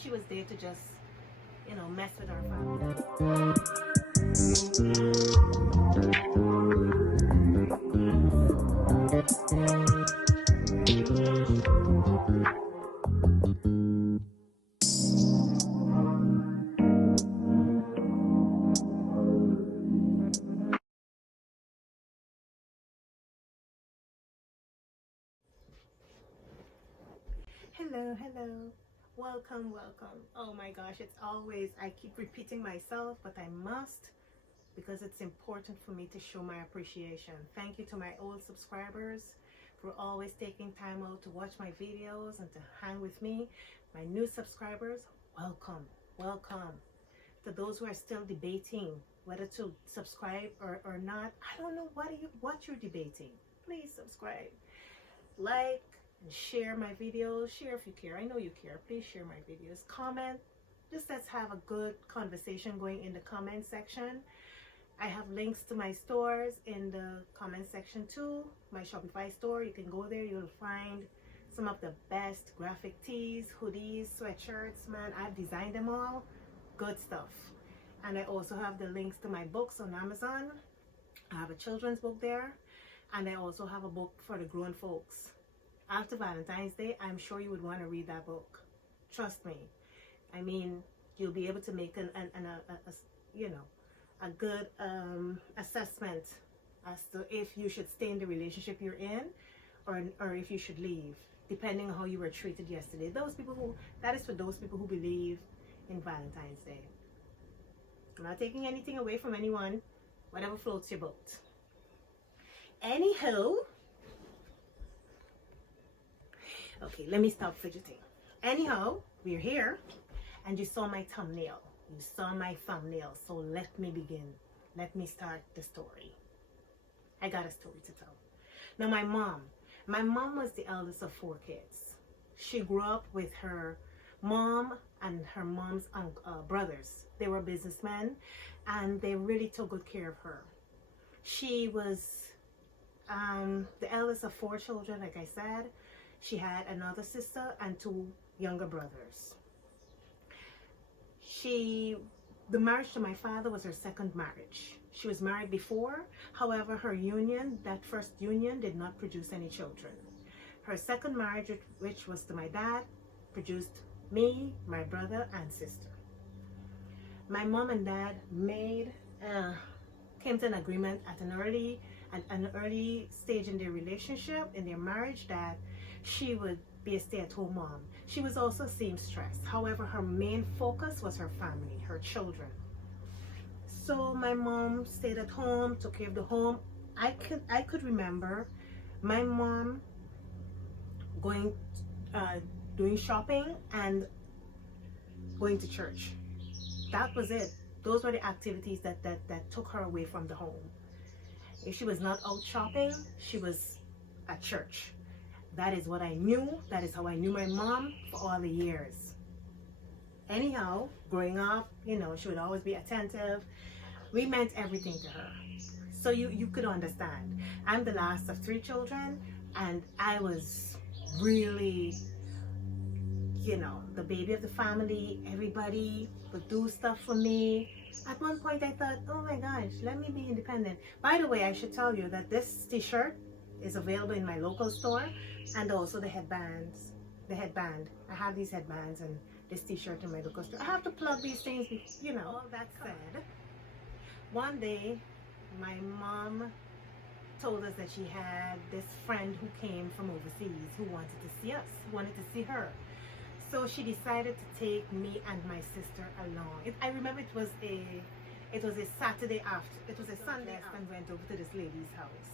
she was there to just, mess with our family. Hello, hello. Welcome, welcome. Oh my gosh, it's always, I keep repeating myself, but I must because it's important for me to show my appreciation. Thank you to my old subscribers for always taking time out to watch my videos and to hang with me. My new subscribers, welcome, welcome. To those who are still debating whether to subscribe or not, I don't know what you're debating. Please subscribe, like, and share my videos. Share if you care. I know you care. Please share my videos. Comment. Just let's have a good conversation going in the comment section. I have links to my stores in the comment section too. My Shopify store. You can go there. You'll find some of the best graphic tees, hoodies, sweatshirts. Man, I've designed them all. Good stuff. And I also have the links to my books on Amazon. I have a children's book there. And I also have a book for the grown folks. After Valentine's Day, I'm sure you would want to read that book. Trust me. I mean, you'll be able to make a good assessment as to if you should stay in the relationship you're in, or if you should leave, depending on how you were treated yesterday. That is for those people who believe in Valentine's Day. I'm not taking anything away from anyone. Whatever floats your boat. Anywho. Okay, let me stop fidgeting. Anyhow, we're here, and you saw my thumbnail. You saw my thumbnail, so let me begin. Let me start the story. I got a story to tell. Now, my mom was the eldest of 4 kids. She grew up with her mom and her mom's brothers. They were businessmen, and they really took good care of her. She was the eldest of 4 children, like I said. She had another sister and 2 younger brothers. The marriage to my father was her second marriage. She was married before. However, that first union did not produce any children. Her second marriage, which was to my dad, produced me, my brother, and sister. My mom and dad came to an agreement at an early stage in their relationship, in their marriage, that she would be a stay-at-home mom. She was also a seamstress. However, her main focus was her family, her children. So my mom stayed at home, took care of the home. I could remember my mom doing shopping and going to church. That was it. Those were the activities that took her away from the home. If she was not out shopping, she was at church. That is what I knew. That is how I knew my mom for all the years. Anyhow, growing up, she would always be attentive. We meant everything to her. So you could understand. I'm the last of 3 children, and I was really, the baby of the family. Everybody would do stuff for me. At one point I thought, oh my gosh, let me be independent. By the way, I should tell you that this t-shirt is available in my local store, and also the headband. I have these headbands and this t-shirt in my local store. I have to plug these things, All that said, one day my mom told us that she had this friend who came from overseas who wanted to see us, who wanted to see her. So she decided to take me and my sister along. I remember it was a Saturday after, it was a Sunday, and went over to this lady's house.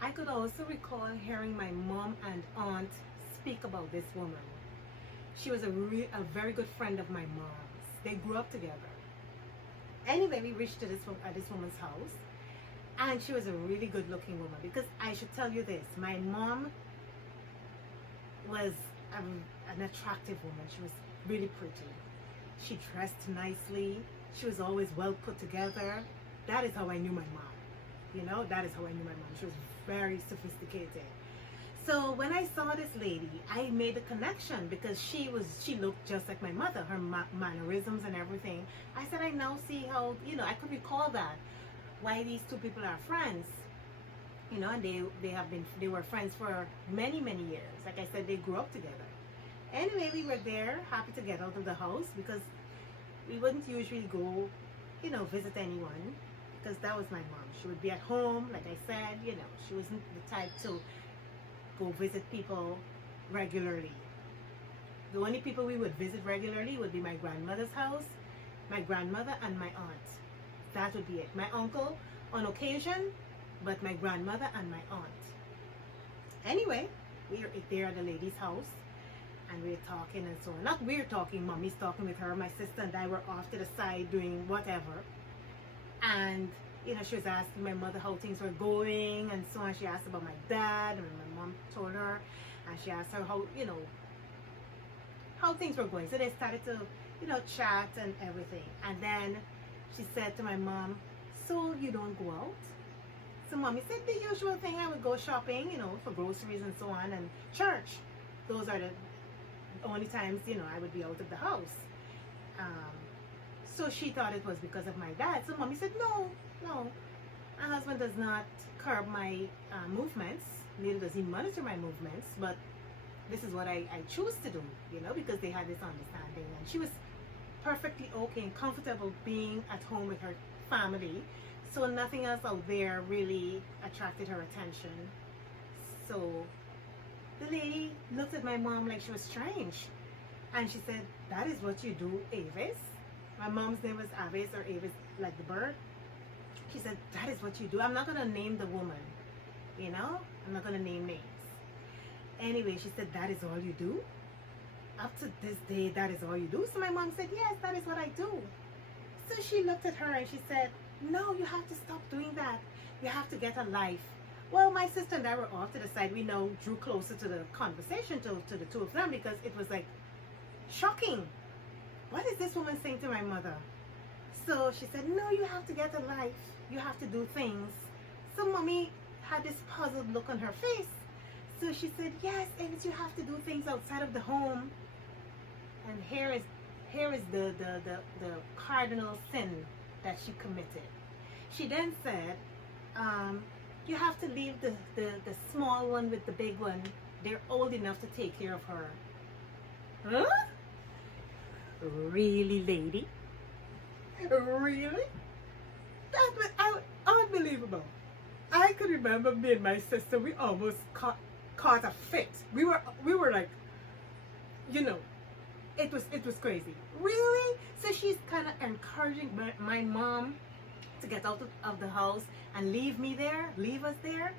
I could also recall hearing my mom and aunt speak about this woman. She was a very good friend of my mom's. They grew up together. Anyway, we reached this woman's house, and she was a really good looking woman, because I should tell you this, my mom was an attractive woman. She was really pretty. She dressed nicely. She was always well put together. That is how I knew my mom. That is how I knew my mom. She was very sophisticated. So when I saw this lady, I made a connection because she looked just like my mother, her mannerisms and everything. I said, I now see how, I could recall that, why these two people are friends. And they were friends for many, many years. Like I said, they grew up together. Anyway, we were there, happy to get out of the house because we wouldn't usually go, visit anyone, because that was my mom. She would be at home, like I said, she wasn't the type to go visit people regularly. The only people we would visit regularly would be my grandmother's house, my grandmother, and my aunt. That would be it. My uncle on occasion, but my grandmother and my aunt. Anyway, we were there at the lady's house, and we were talking and so on. Not we're talking, mommy's talking with her. My sister and I were off to the side doing whatever. And, she was asking my mother how things were going and so on. She asked about my dad, and my mom told her. And she asked her how things were going. So they started to, chat and everything. And then she said to my mom, so you don't go out? So mommy said the usual thing. I would go shopping, for groceries and so on, and church. Those are the only times, I would be out of the house. So she thought it was because of my dad. So mommy said, no, my husband does not curb my movements, neither does he monitor my movements, but this is what I choose to do, because they had this understanding. And she was perfectly okay and comfortable being at home with her family. So nothing else out there really attracted her attention. So the lady looked at my mom like she was strange. And she said, that is what you do, Avis? My mom's name was Avis, or Avis like the bird. She said, that is what you do. I'm not going to name the woman, I'm not going to name names. Anyway, she said, that is all you do? Up to this day, that is all you do? So my mom said, yes, that is what I do. So she looked at her and she said, no, you have to stop doing that. You have to get a life. Well, my sister and I were off to the side. We now drew closer to the conversation to the two of them, because it was like shocking. What is this woman saying to my mother? So she said, no, you have to get a life. You have to do things. So mommy had this puzzled look on her face. So she said, yes, Avis, you have to do things outside of the home. And here is the cardinal sin that she committed. She then said, you have to leave the small one with the big one. They're old enough to take care of her. Huh? Really, lady? Really? That was unbelievable. I could remember me and my sister, we almost caught a fit. We were like, it was crazy. Really? So she's kind of encouraging my mom to get out of the house and leave us there.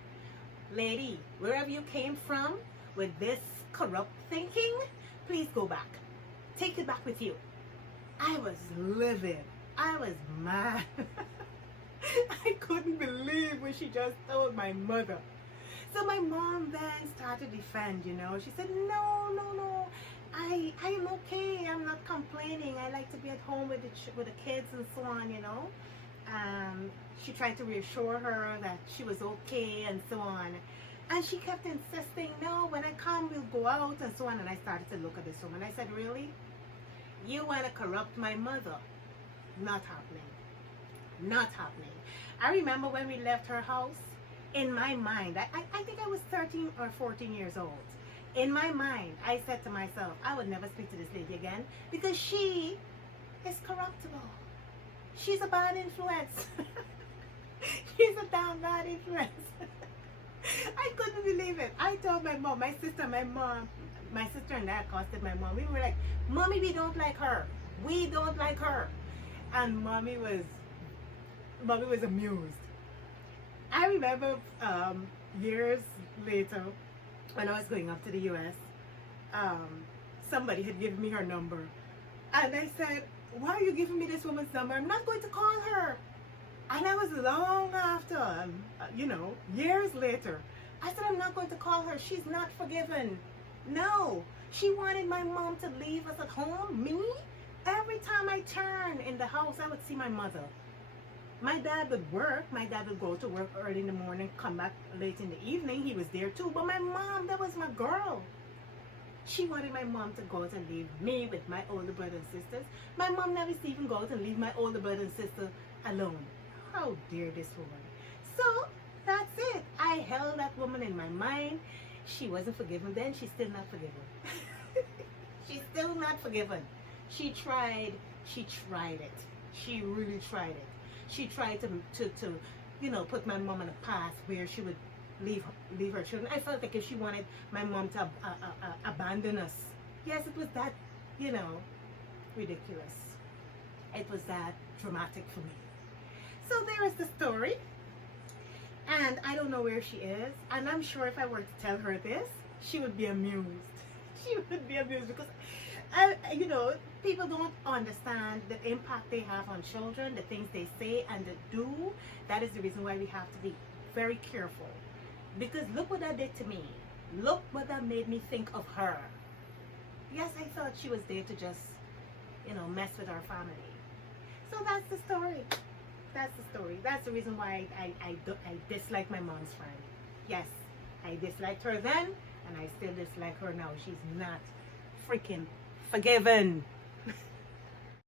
Lady, wherever you came from with this corrupt thinking, please go back. Take it back with you. I was livid. I was mad. I couldn't believe what she just told my mother. So my mom then started to defend, She said, no. I am okay. I'm not complaining. I like to be at home with the kids and so on, She tried to reassure her that she was okay and so on. And she kept insisting, no, when I come, we'll go out and so on. And I started to look at this woman. I said, really? You want to corrupt my mother? Not happening. Not happening. I remember when we left her house, in my mind, I think I was 13 or 14 years old. In my mind, I said to myself, I would never speak to this lady again because she is corruptible. She's a bad influence. She's a damn bad influence. I couldn't believe it. I told my mom, my sister and I accosted my mom. We were like, Mommy, we don't like her. We don't like her. And Mommy was amused. I remember years later, when I was going up to the US, somebody had given me her number. And I said, why are you giving me this woman's number? I'm not going to call her. And I was long after, years later. I said, I'm not going to call her. She's not forgiven. No. She wanted my mom to leave us at home. Me? Every time I turn in the house, I would see my mother. My dad would work. My dad would go to work early in the morning, come back late in the evening. He was there too. But my mom, that was my girl. She wanted my mom to go out and leave me with my older brother and sisters. My mom never used to even go out and leave my older brother and sister alone. How dare this woman? So that's it. I held that woman in my mind. She wasn't forgiven then. She's still not forgiven. She's still not forgiven. She tried it. She really tried it. She tried to put my mom in a path where she would leave her children. I felt like if she wanted my mom to abandon us. Yes, it was that, ridiculous. It was that dramatic for me. So there is the story. And I don't know where she is. And I'm sure if I were to tell her this, she would be amused. She would be amused because, people don't understand the impact they have on children, the things they say and they do. That is the reason why we have to be very careful. Because look what that did to me. Look what that made me think of her. Yes, I thought she was there to just, mess with our family. So that's the story. That's the story. That's the reason why I dislike my mom's friend. Yes, I disliked her then, and I still dislike her now. She's not freaking forgiven.